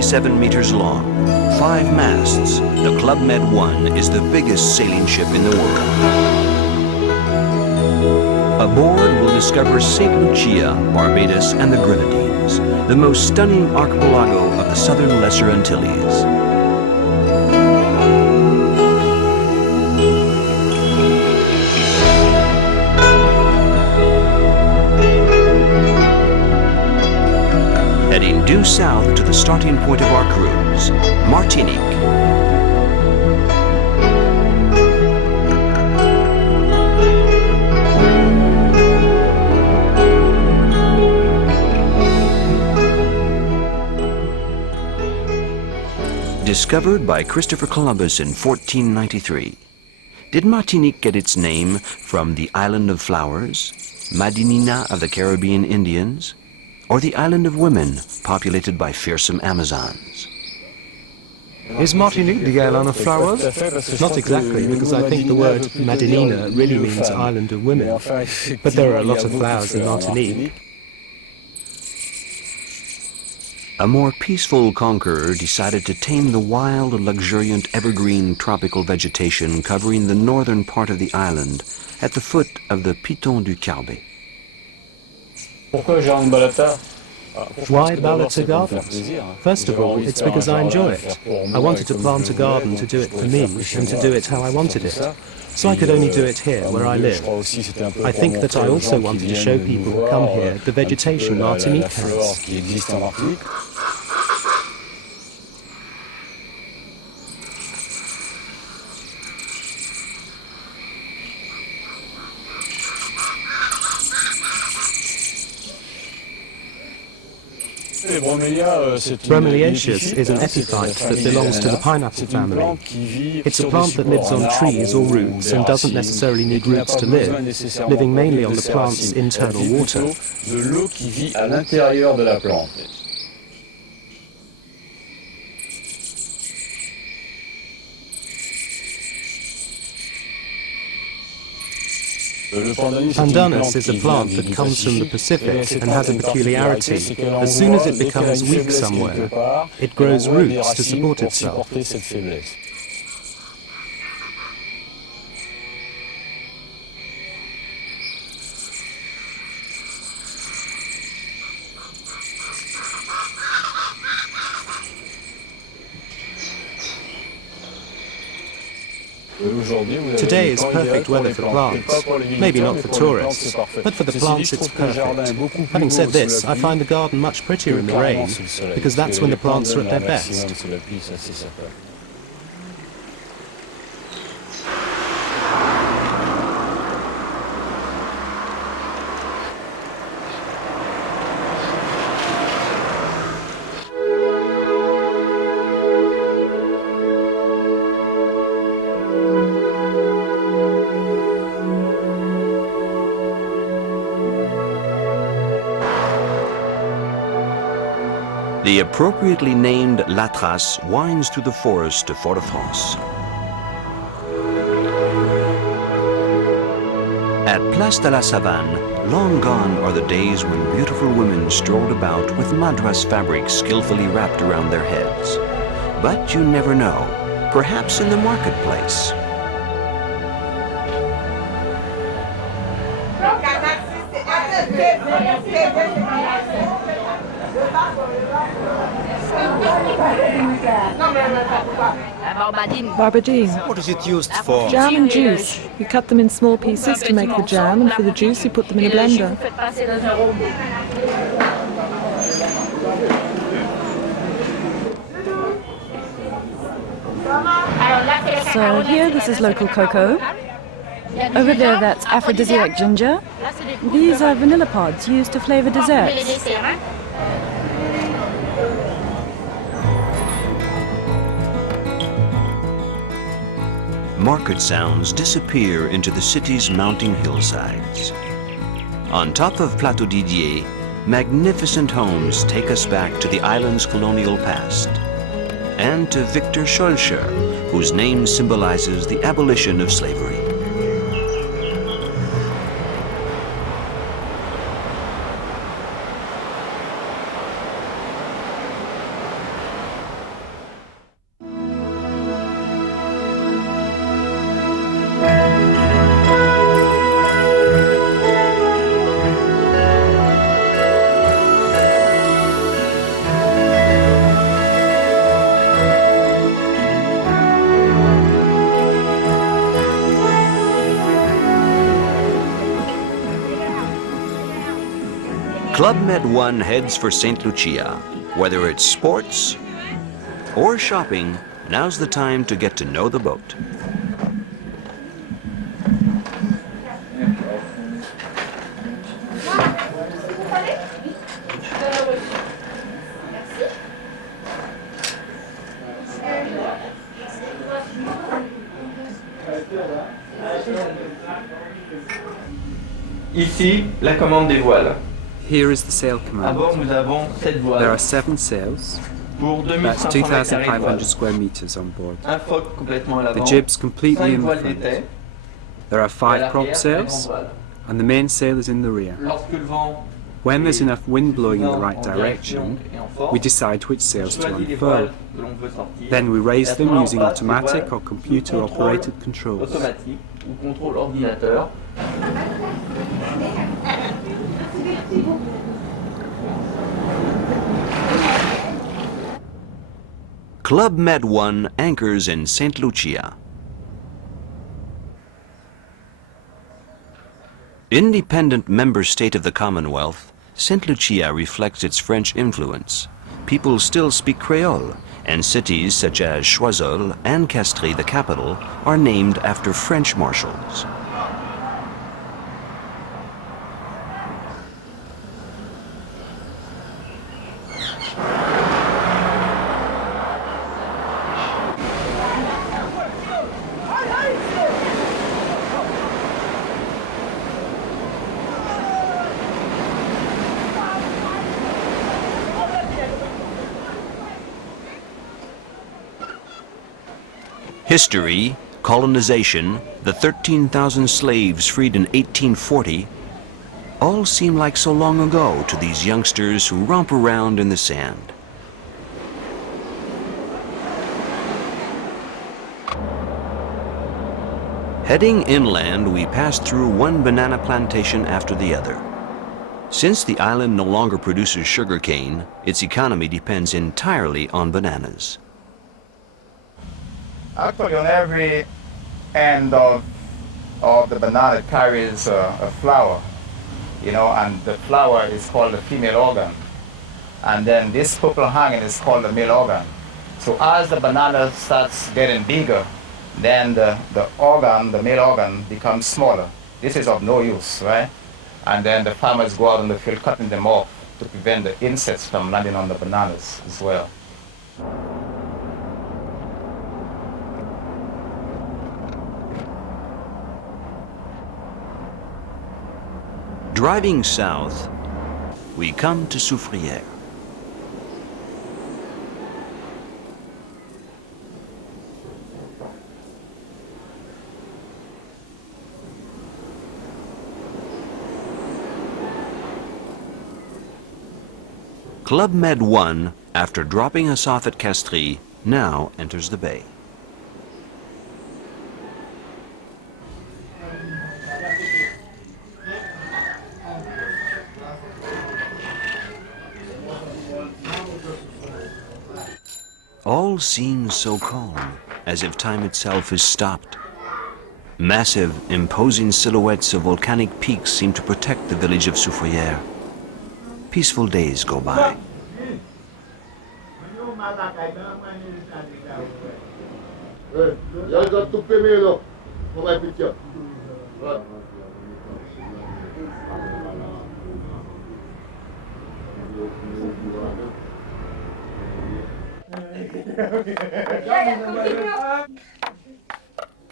87 meters long, 5 masts, the Club Med 1 is the biggest sailing ship in the world. Aboard, we'll discover St. Lucia, Barbados, and the Grenadines, the most stunning archipelago of the southern Lesser Antilles. Heading due south to the starting point of our cruise, Martinique. Discovered by Christopher Columbus in 1493. Did Martinique get its name from the Island of Flowers, Madinina of the Caribbean Indians, or the Island of Women, populated by fearsome Amazons? Is Martinique the Island of Flowers? Not exactly, because I think the word Madinina really means Island of Women. But there are a lot of flowers in Martinique. A more peaceful conqueror decided to tame the wild, luxuriant, evergreen tropical vegetation covering the northern part of the island at the foot of the Piton du Carbet. Why Balata Gardens? First of all, it's because I enjoy it. I wanted to plant a garden to do it for me and to do it how I wanted it. So I could only do it here, where I live. I think that I also wanted to show people who come here the vegetation Martinique has. Bromeliaceus is an epiphyte that belongs to the pineapple family. It's a plant that lives on trees or roots and doesn't necessarily need roots to live, living mainly on the plant's internal water. Pandanus is a plant that comes from the Pacific and has a peculiarity. As soon as it becomes weak somewhere, it grows roots to support itself. Today is perfect weather for plants. Maybe not for tourists, but for the plants it's perfect. Having said this, I find the garden much prettier in the rain, because that's when the plants are at their best. The appropriately named La Trace winds through the forest to Fort-de-France. At Place de la Savane, long gone are the days when beautiful women strolled about with madras fabric skillfully wrapped around their heads. But you never know, perhaps in the marketplace. Barbadine. What is it used for? Jam and juice. You cut them in small pieces to make the jam, and for the juice you put them in a blender. So here, this is local cocoa. Over there, that's aphrodisiac ginger. These are vanilla pods used to flavor desserts. Market sounds disappear into the city's mounting hillsides. On top of Plateau Didier, magnificent homes take us back to the island's colonial past, and to Victor Schœlcher, whose name symbolizes the abolition of slavery. Club Med 1 heads for St. Lucia. Whether it's sports or shopping, now's the time to get to know the boat. Ici, la commande des voiles. Here is the sail À command. bord, nous avons 7 There voiles are 7 sails. pour That's 2500 mètres carrés de 2,500 voiles. square meters on board. Un foc complètement à The l'avant, jib's completely 5 in the voiles front. d'étai, There are et à 5 l'arrière, prop la grande sails, voile. and the main sail is in the rear. Lorsque le vent When there's est enough wind blowing in the suffisant right en direction, et en force, we decide which on sails to choisit les unfurl. voiles que l'on veut sortir. Then we Et raise à ce them moment-là, using on passe les automatic voiles or sous computer-operated contrôle controls. automatique ou contrôle ordinateur. Club Med 1 anchors in St. Lucia. Independent member state of the Commonwealth, St. Lucia reflects its French influence. People still speak Creole, and cities such as Choiseul and Castries, the capital, are named after French marshals. History, colonization, the 13,000 slaves freed in 1840, all seem like so long ago to these youngsters who romp around in the sand. Heading inland, we pass through one banana plantation after the other. Since the island no longer produces sugarcane, its economy depends entirely on bananas. Actually, on every end of the banana carries a flower, you know, and the flower is called the female organ. And then this purple hanging is called the male organ. So as the banana starts getting bigger, then the organ, the male organ, becomes smaller. This is of no use, right? And then the farmers go out in the field cutting them off to prevent the insects from landing on the bananas as well. Driving south, we come to Soufrière. Club Med 1, after dropping us off at Castries, now enters the bay. All seems so calm, as if time itself is stopped. Massive, imposing silhouettes of volcanic peaks seem to protect the village of Soufrière. Peaceful days go by.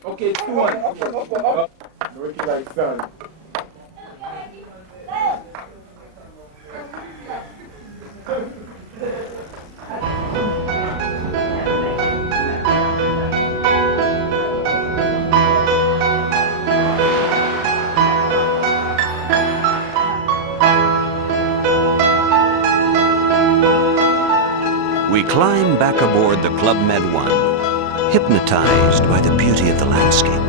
Okay, 2-1. Working like sun. We climb back aboard the Club Med 1, hypnotized by the beauty of the landscape.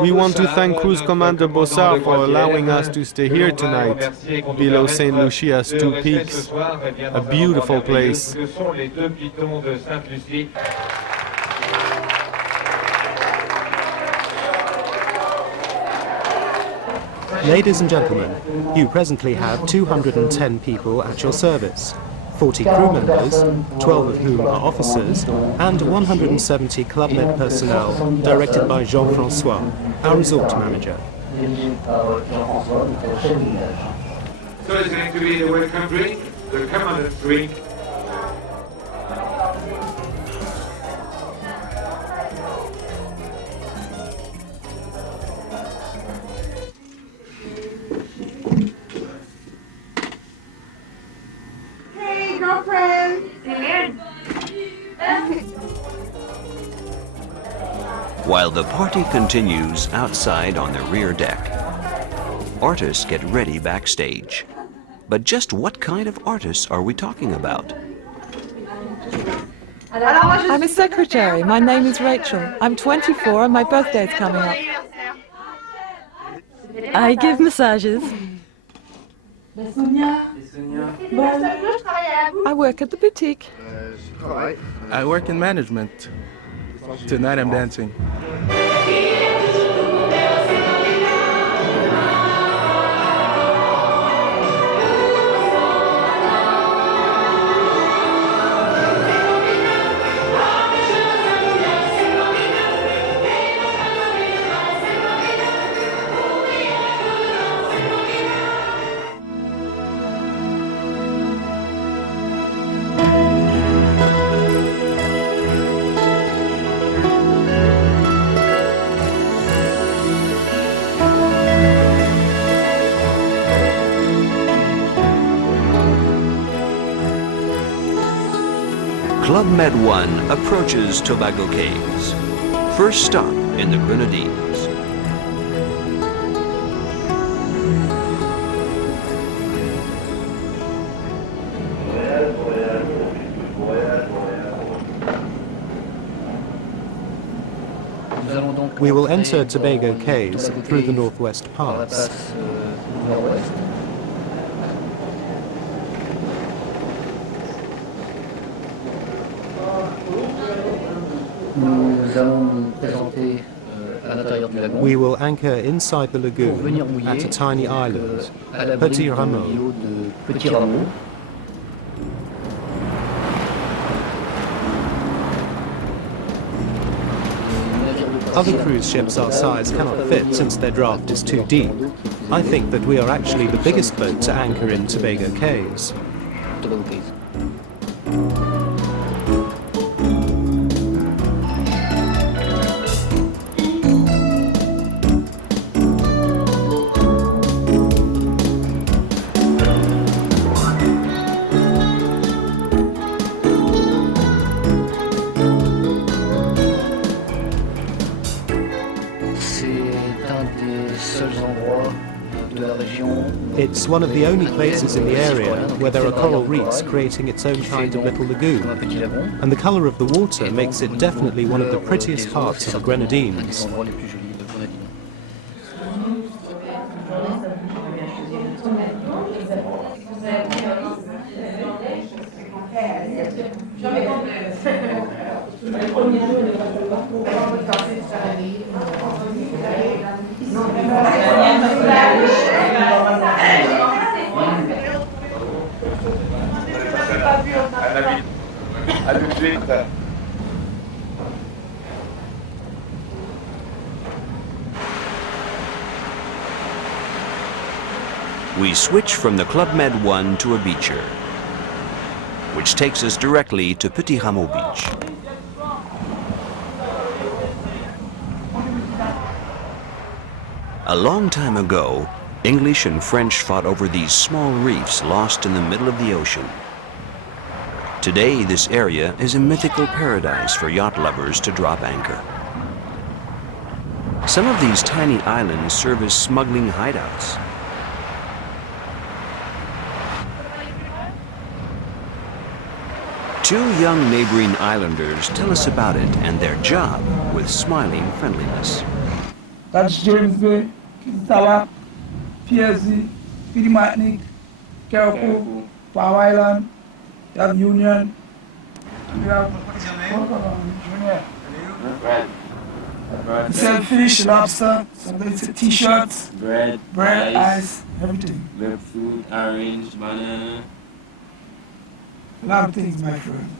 We want to thank Cruise Commander Bossard for allowing us to stay here tonight, below St. Lucia's two peaks. A beautiful place. Ladies and gentlemen, you presently have 210 people at your service. 40 crew members, 12 of whom are officers, and 170 Club Med personnel, directed by Jean-François, our resort manager. So it's going to be the welcome drink, the commandant drink. While the party continues outside on the rear deck, artists get ready backstage. But just what kind of artists are we talking about? I'm a secretary. My name is Rachel. I'm 24 and my birthday's coming up. I give massages. I work at the boutique. I work in management. Tonight I'm dancing. Club Med 1 approaches Tobago Caves. First stop in the Grenadines. We will enter Tobago Caves through the Northwest Pass. We will anchor inside the lagoon at a tiny island, Petit Rameau. Other cruise ships our size cannot fit since their draft is too deep. I think that we are actually the biggest boat to anchor in Tobago Caves. It's one of the only places in the area where there are coral reefs creating its own kind of little lagoon, and the colour of the water makes it definitely one of the prettiest parts of the Grenadines. We switch from the Club Med 1 to a beacher, which takes us directly to Petit Rameau Beach. A long time ago, English and French fought over these small reefs lost in the middle of the ocean. Today, this area is a mythical paradise for yacht lovers to drop anchor. Some of these tiny islands serve as smuggling hideouts. Two young neighboring islanders tell us about it and their job with smiling friendliness. That's James Bay, Kitala, PSZ, PD Martinique, Caracou, Power Island, you have Union, you have Junior. You sell fish, lobster, some basic t-shirts, bread, ice, everything. Grapefruit, orange, banana. A lot of things, my friend.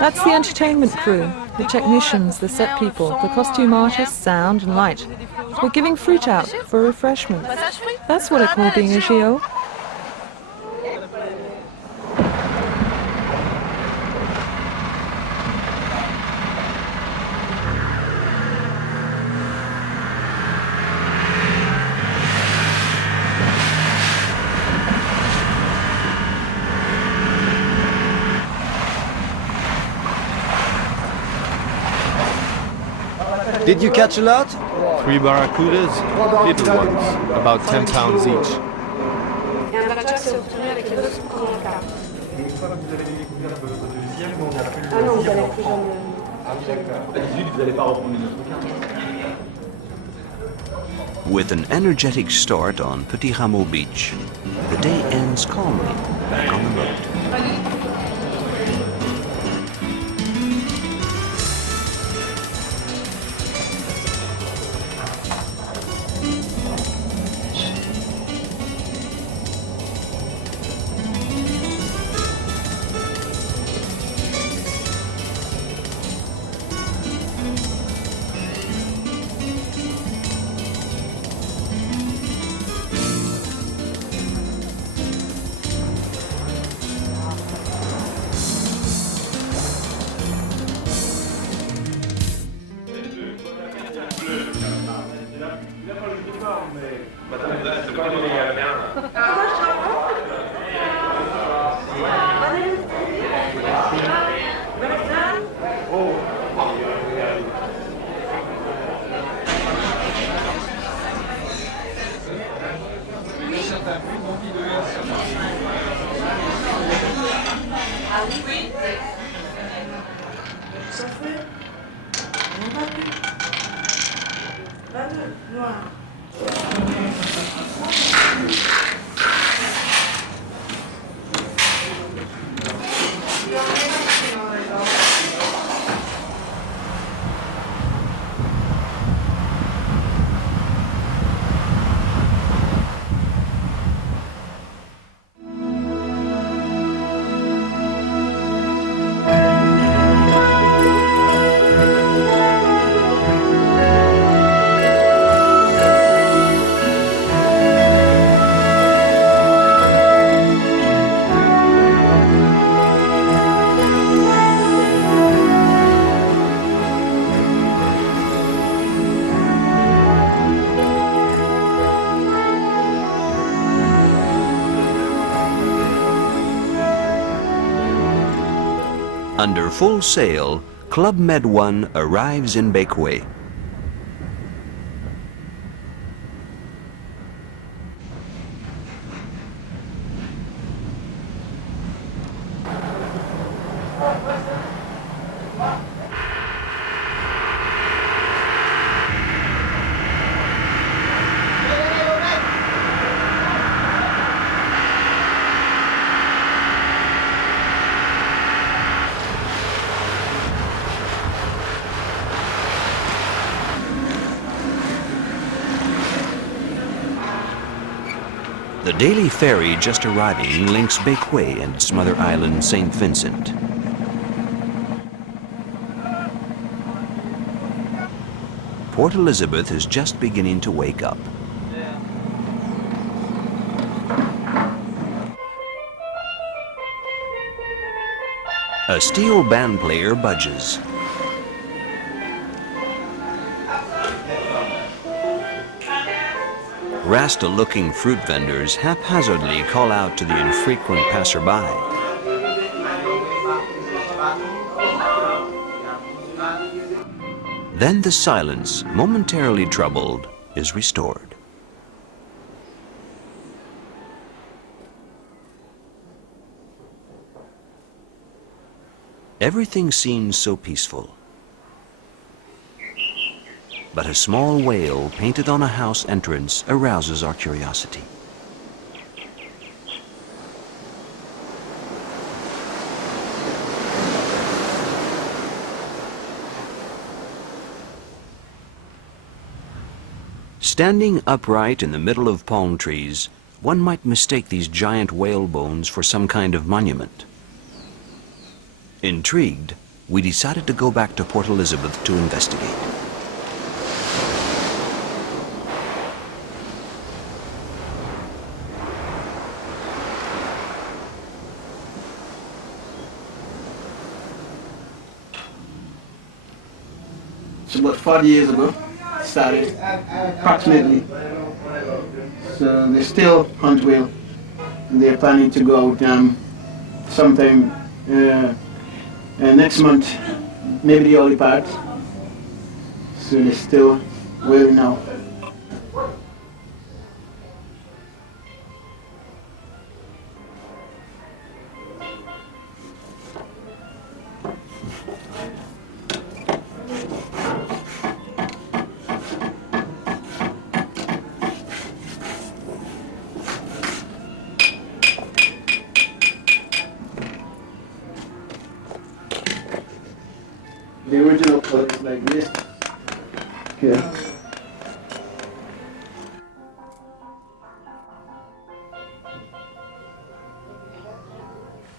That's the entertainment crew, the technicians, the set people, the costume artists, sound and light. We're giving fruit out for refreshment. That's what I call being a GO. Did you catch a lot? 3 barracudas, little ones, about 10 pounds each. With an energetic start on Petit Rameau Beach, the day ends calmly back on the boat. Under full sail, Club Med 1 arrives in Bakeway. The daily ferry just arriving links Bequia and its mother island, St. Vincent. Port Elizabeth is just beginning to wake up. A steel band player budges. Rasta-looking fruit vendors haphazardly call out to the infrequent passerby. Then the silence, momentarily troubled, is restored. Everything seems so peaceful. But a small whale painted on a house entrance arouses our curiosity. Standing upright in the middle of palm trees, one might mistake these giant whale bones for some kind of monument. Intrigued, we decided to go back to Port Elizabeth to investigate. It's about 40 years ago, started, approximately. So they still hunt whale. And they're planning to go out sometime next month, maybe the early part. So they're still whaling now. The original color is like this. Okay.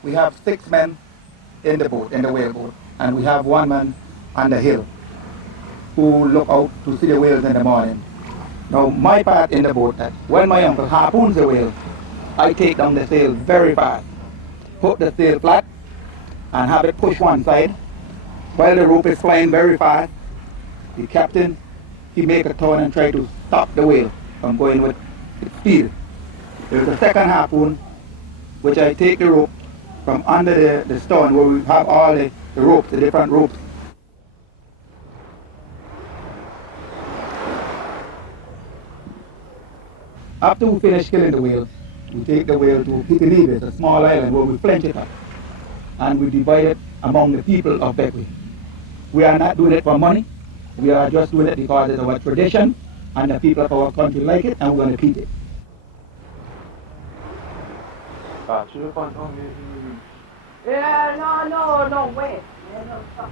We have 6 men in the boat, in the whale boat, and we have 1 man on the hill who look out to see the whales in the morning. Now, my part in the boat, that when my uncle harpoons the whale, I take down the sail very fast, put the sail flat, and have it push one side. While the rope is flying very fast, the captain, he make a turn and try to stop the whale from going with its speed. There's a second harpoon, which I take the rope from under the stone where we have all the ropes, the different ropes. After we finish killing the whale, we take the whale to Pitanibes, a small island where we flinch it up, and we divide it among the people of Bequia. We are not doing it for money. We are just doing it because it's our tradition, and the people of our country like it, and we're going to keep it. Yeah, no, wait. No, stop.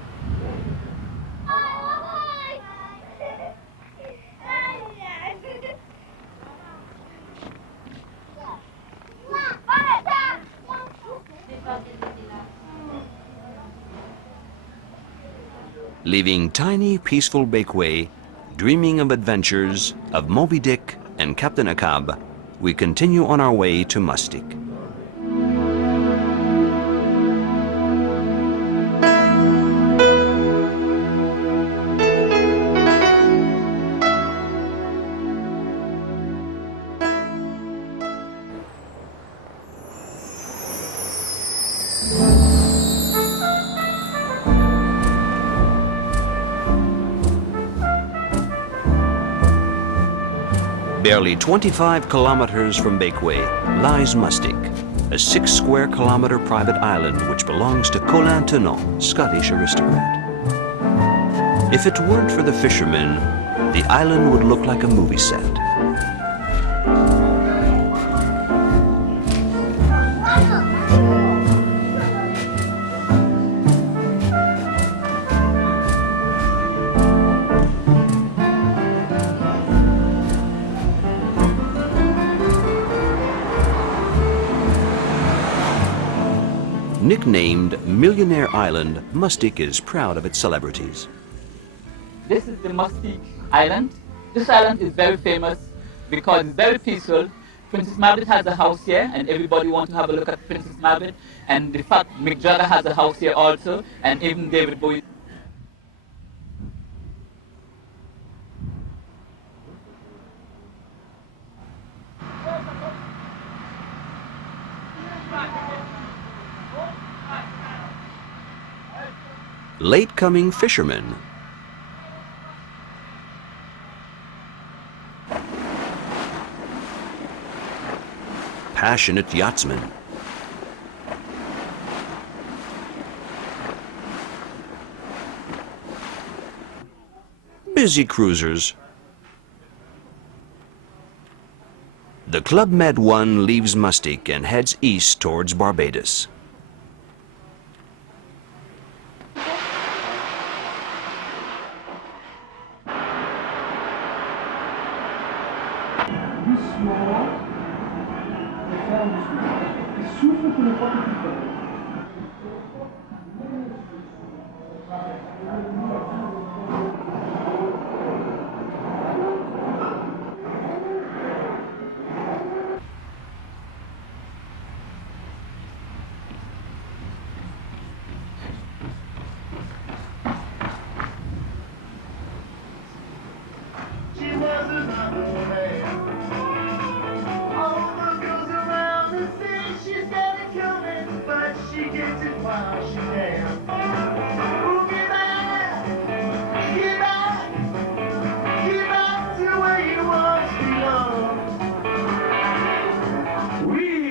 Leaving tiny, peaceful Bequia, dreaming of adventures of Moby Dick and Captain Ahab, we continue on our way to Mustic. Barely 25 kilometers from Bequia lies Mustic, a 6 square kilometer private island which belongs to Colin Tennant, Scottish aristocrat. If it weren't for the fishermen, the island would look like a movie set. Nicknamed Millionaire Island, Mustique is proud of its celebrities. This is the Mustique Island. This island is very famous because it's very peaceful. Princess Margaret has a house here, and everybody wants to have a look at Princess Margaret. And the fact Mick Jagger has a house here also, and even David Bowie. Late-coming fishermen. Passionate yachtsmen. Busy cruisers. The Club Med 1 leaves Mustique and heads east towards Barbados.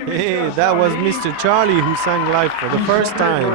Hey, that was Mr. Charlie who sang live for the first time.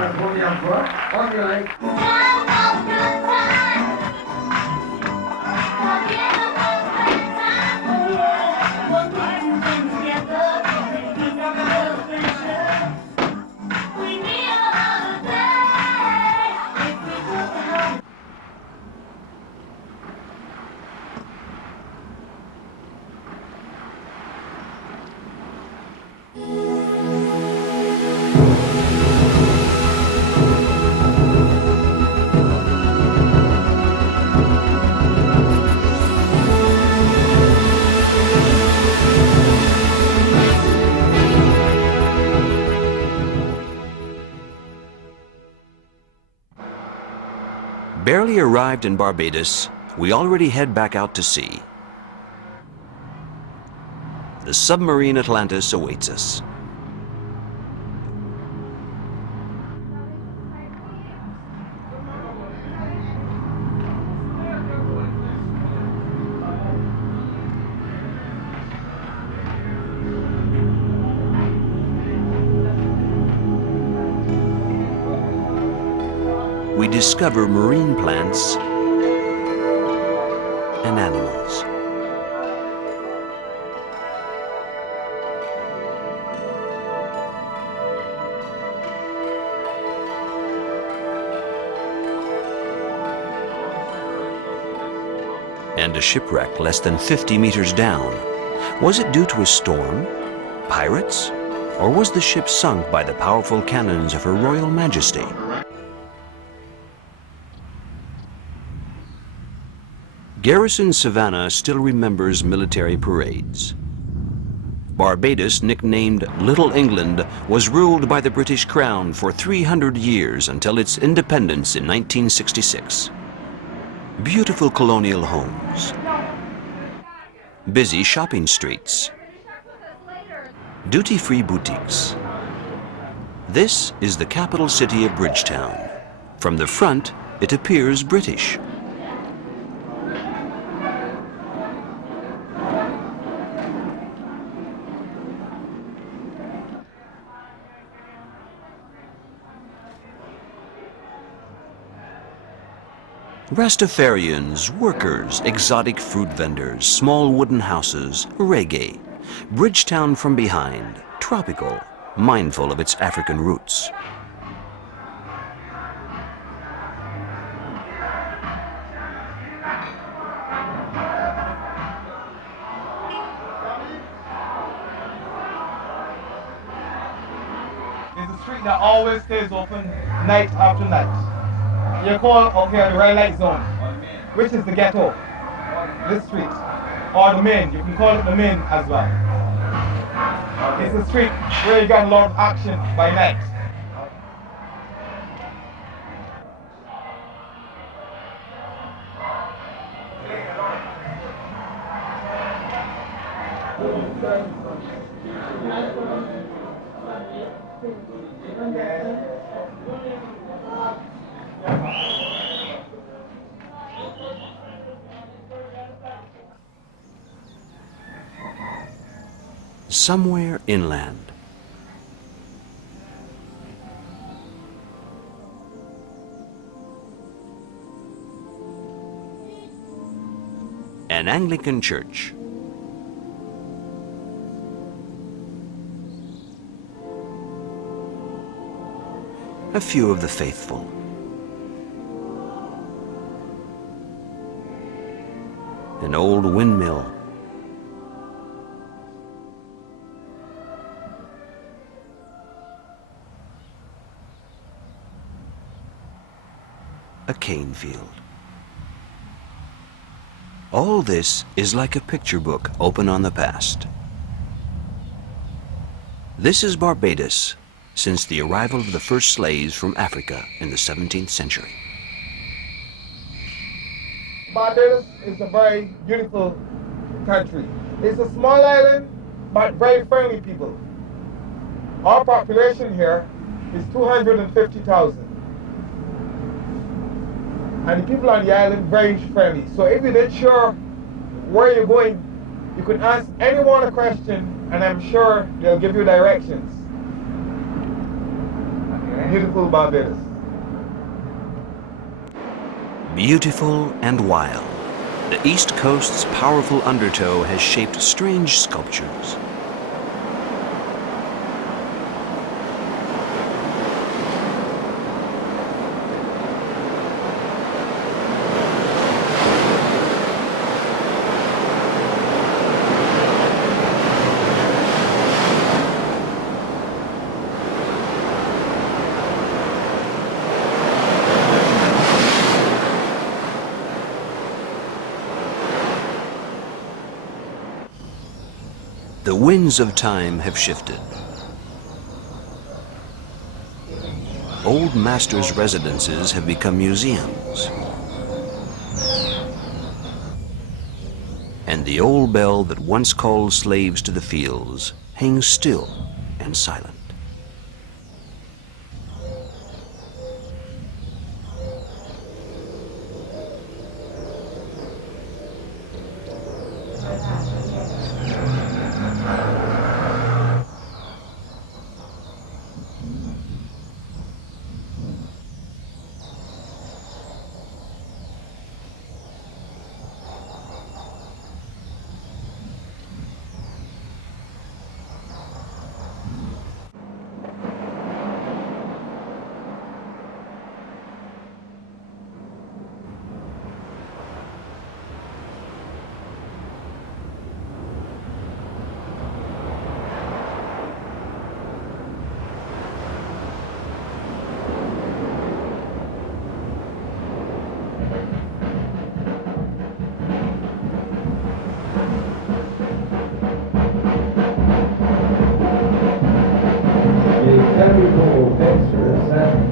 Barely arrived in Barbados, we already head back out to sea. The submarine Atlantis awaits us. We discover marine plants and animals. And a shipwreck less than 50 meters down. Was it due to a storm, pirates, or was the ship sunk by the powerful cannons of Her Royal Majesty? Garrison Savannah still remembers military parades. Barbados, nicknamed Little England, was ruled by the British Crown for 300 years until its independence in 1966. Beautiful colonial homes, busy shopping streets, duty-free boutiques. This is the capital city of Bridgetown. From the front, it appears British. Rastafarians, workers, exotic fruit vendors, small wooden houses, reggae. Bridgetown from behind, tropical, mindful of its African roots. street that always stays open night after night. You call, okay, the red light zone, which is the ghetto, this street, or the main. You can call it the main as well. It's a street where you got a lot of action by night. Somewhere inland, an Anglican church. A few of the faithful. An old windmill. A cane field. All this is like a picture book open on the past. This is Barbados since the arrival of the first slaves from Africa in the 17th century. Barbados is a very beautiful country. It's a small island, but very friendly people. Our population here is 250,000. And the people on the island very friendly. So if you're not sure where you're going, you can ask anyone a question and I'm sure they'll give you directions. Beautiful Barbados. Beautiful and wild, the East Coast's powerful undertow has shaped strange sculptures. The winds of time have shifted. Old masters' residences have become museums. And the old bell that once called slaves to the fields hangs still and silent.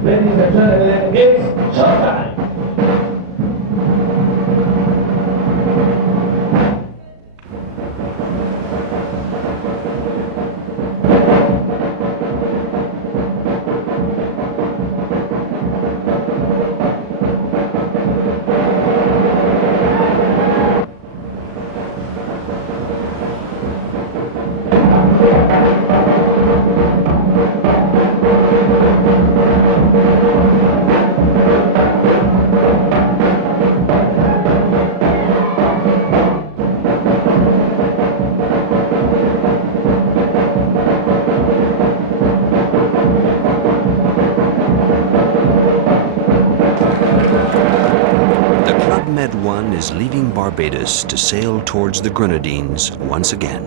Ladies and gentlemen, it's showtime! Is leaving Barbados to sail towards the Grenadines once again.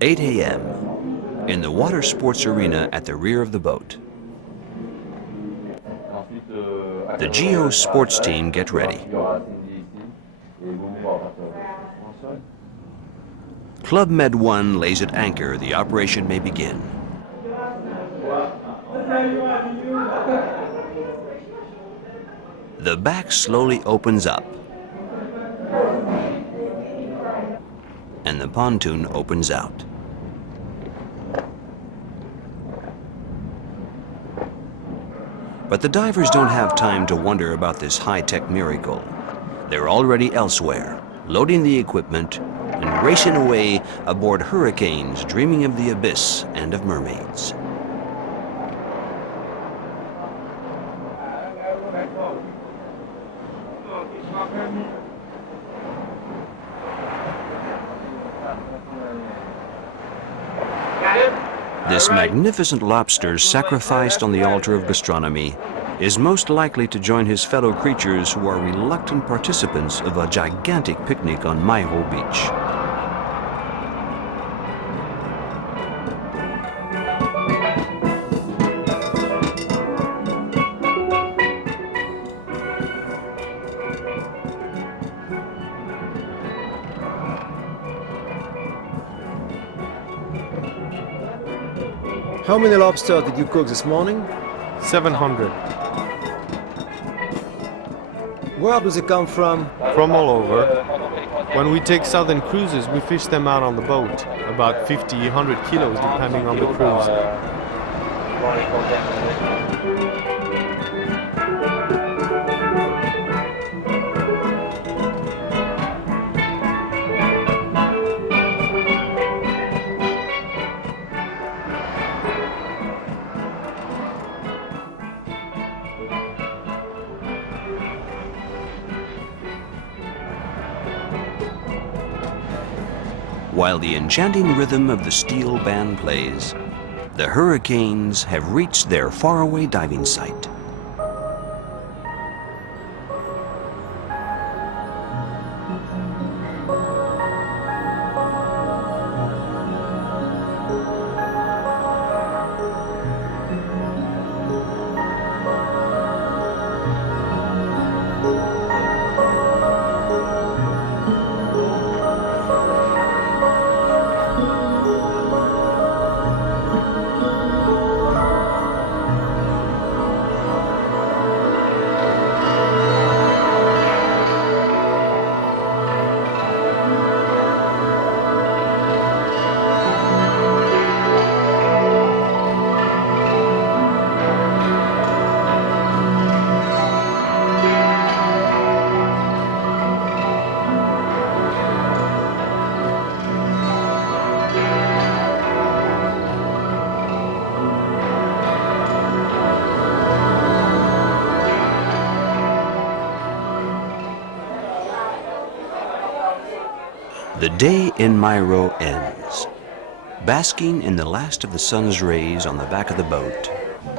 8 a.m. in the water sports arena at the rear of the boat. The Geo sports team get ready. Club Med 1 lays at anchor. The operation may begin. The back slowly opens up, and the pontoon opens out. But the divers don't have time to wonder about this high-tech miracle. They're already elsewhere, loading the equipment and racing away aboard hurricanes, dreaming of the abyss and of mermaids. This magnificent lobster sacrificed on the altar of gastronomy is most likely to join his fellow creatures who are reluctant participants of a gigantic picnic on Mairo Beach. How many lobsters did you cook this morning? 700. Where do they come from? From all over. When we take southern cruises, we fish them out on the boat, about 50, 100 kilos depending on the cruise. While the enchanting rhythm of the steel band plays, the hurricanes have reached their faraway diving site. The day in Mairo ends. Basking in the last of the sun's rays on the back of the boat,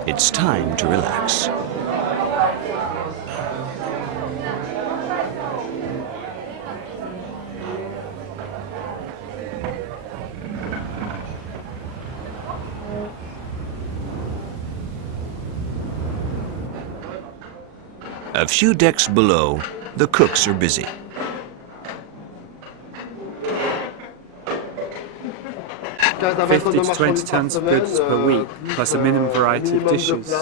it's time to relax. A few decks below, the cooks are busy. 50 to 20 tons of goods per week, plus a minimum variety of dishes.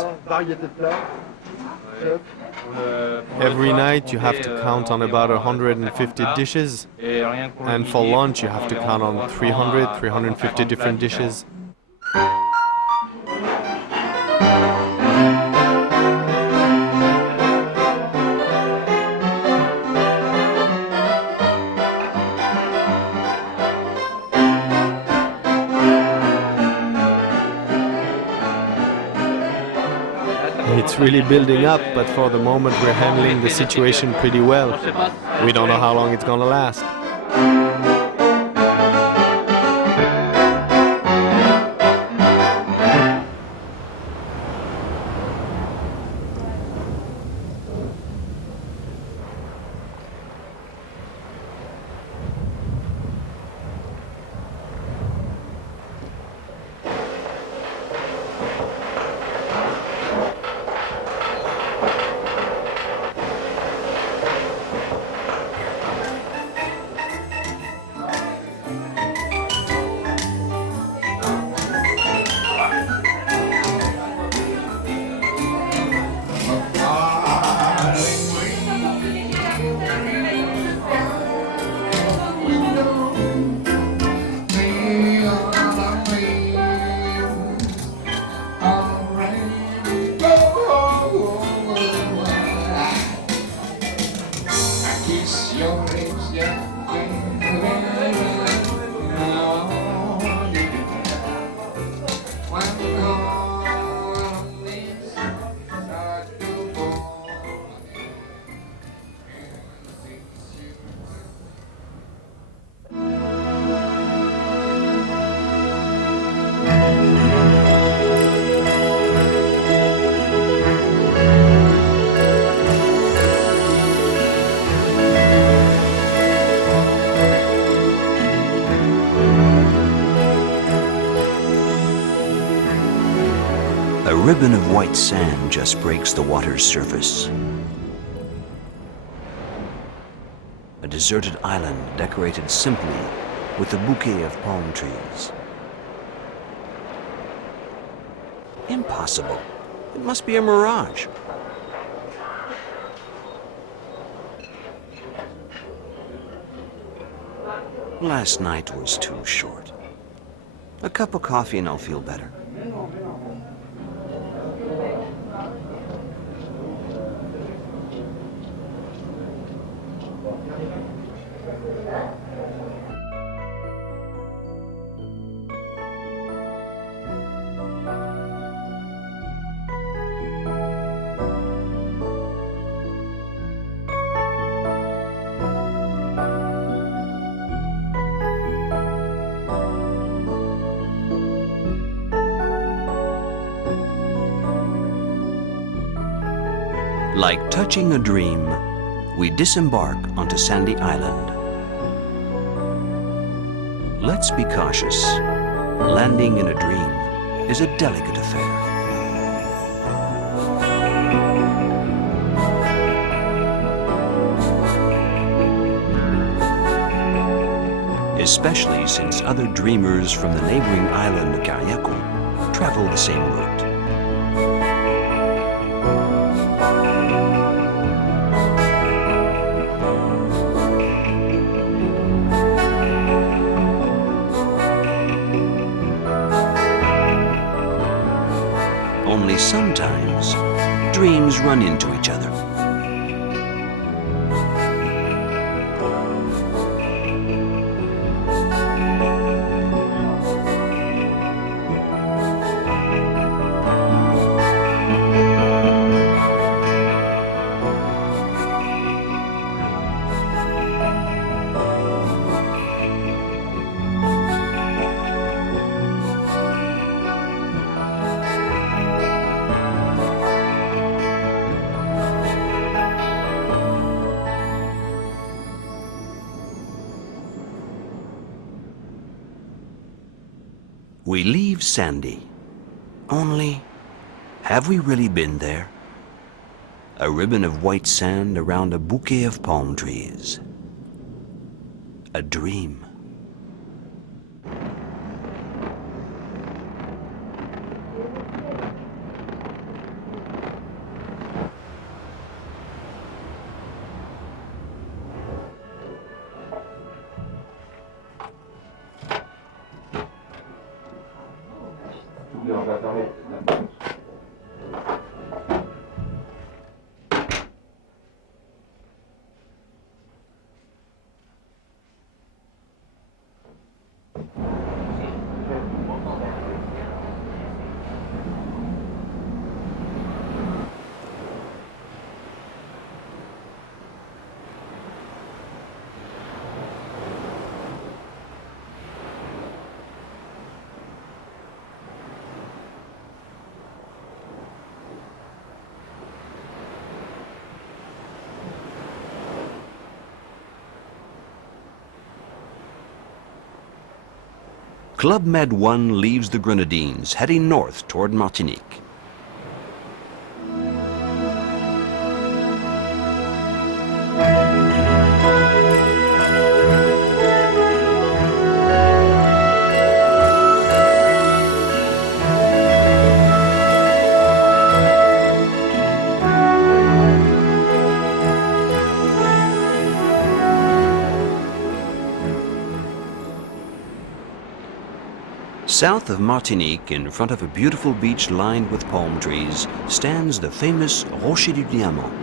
Every night you have to count on about 150 dishes, and for lunch you have to count on 300, 350 different dishes. It's really building up, but for the moment we're handling the situation pretty well. We don't know how long it's gonna last. ribbon of white sand just breaks the water's surface. A deserted island decorated simply with a bouquet of palm trees. Impossible. It must be a mirage. Last night was too short. A cup of coffee and I'll feel better. Like touching a dream, we disembark onto Sandy Island. Let's be cautious. Landing in a dream is a delicate affair. Especially since other dreamers from the neighboring island of Carriacou travel the same route. Only sometimes, dreams run into each other. We leave Sandy. Only, have we really been there? A ribbon of white sand around a bouquet of palm trees. A dream. Club Med 1 leaves the Grenadines, heading north toward Martinique. South of Martinique, in front of a beautiful beach lined with palm trees, stands the famous Rocher du Diamant.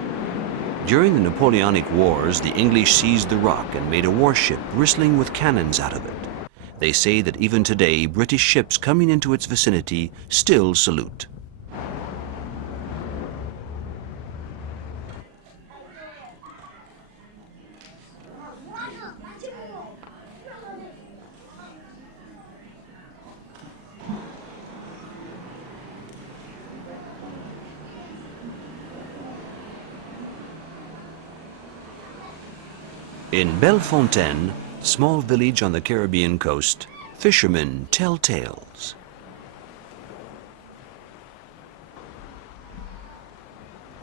During the Napoleonic Wars, the English seized the rock and made a warship bristling with cannons out of it. They say that even today, British ships coming into its vicinity still salute. In Bellefontaine, small village on the Caribbean coast, fishermen tell tales.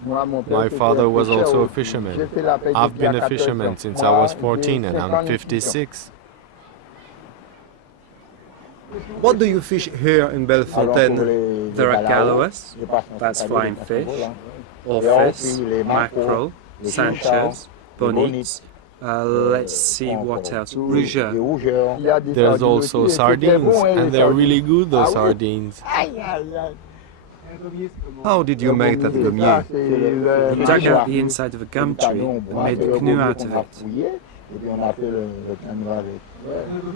My father was also a fisherman. I've been a fisherman since I was 14 and I'm 56. What do you fish here in Bellefontaine? There are gallows, that's flying fish, orphis, mackerel, sanchez, bonites. Let's see what else. Rougeur. There's also sardines, and they're really good, those sardines. How did you make that gommier? We dug out the inside of a gum tree and made the canoe out of it.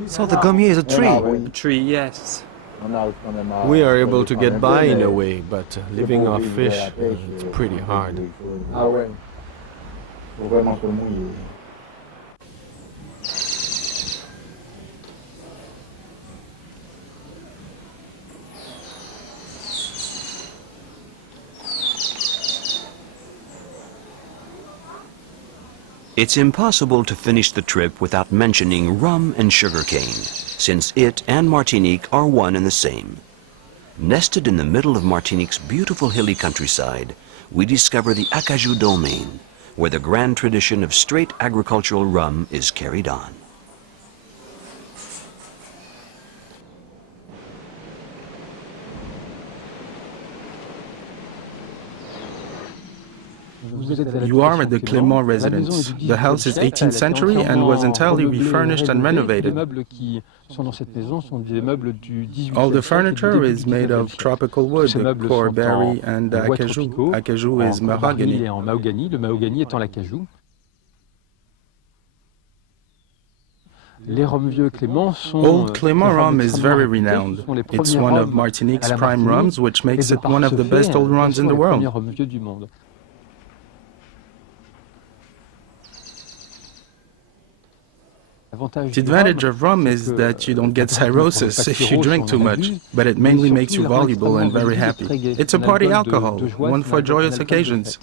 So the gommier is a tree? A tree, yes. We are able to get by in a way, but living off fish, it's pretty hard. It's impossible to finish the trip without mentioning rum and sugarcane, since it and Martinique are one and the same. Nested in the middle of Martinique's beautiful hilly countryside, we discover the Acajou domain, where the grand tradition of straight agricultural rum is carried on. You are at the Clermont Residence. The house is 18th century and was entirely refurnished and renovated. All the furniture is made of tropical wood, coreberry and acajou. Acajou is mahogany. Old Clermont rum is very renowned. It's one of Martinique's prime rums, which makes it one of the best old rums in the world. The advantage of rum is that you don't get cirrhosis if you drink too much, but it mainly makes you voluble and very happy. It's a party alcohol, one for joyous occasions.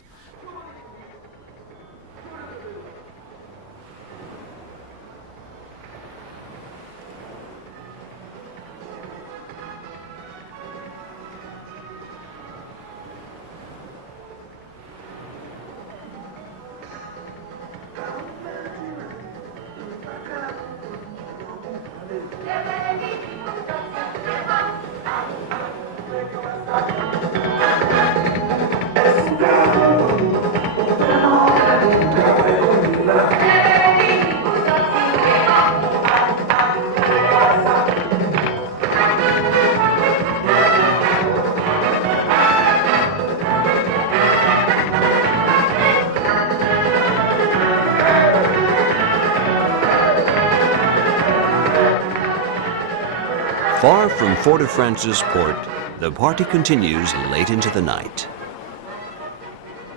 Far from Fort-de-France's port, the party continues late into the night.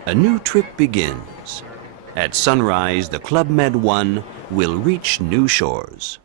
A new trip begins. At sunrise, the Club Med 1 will reach new shores.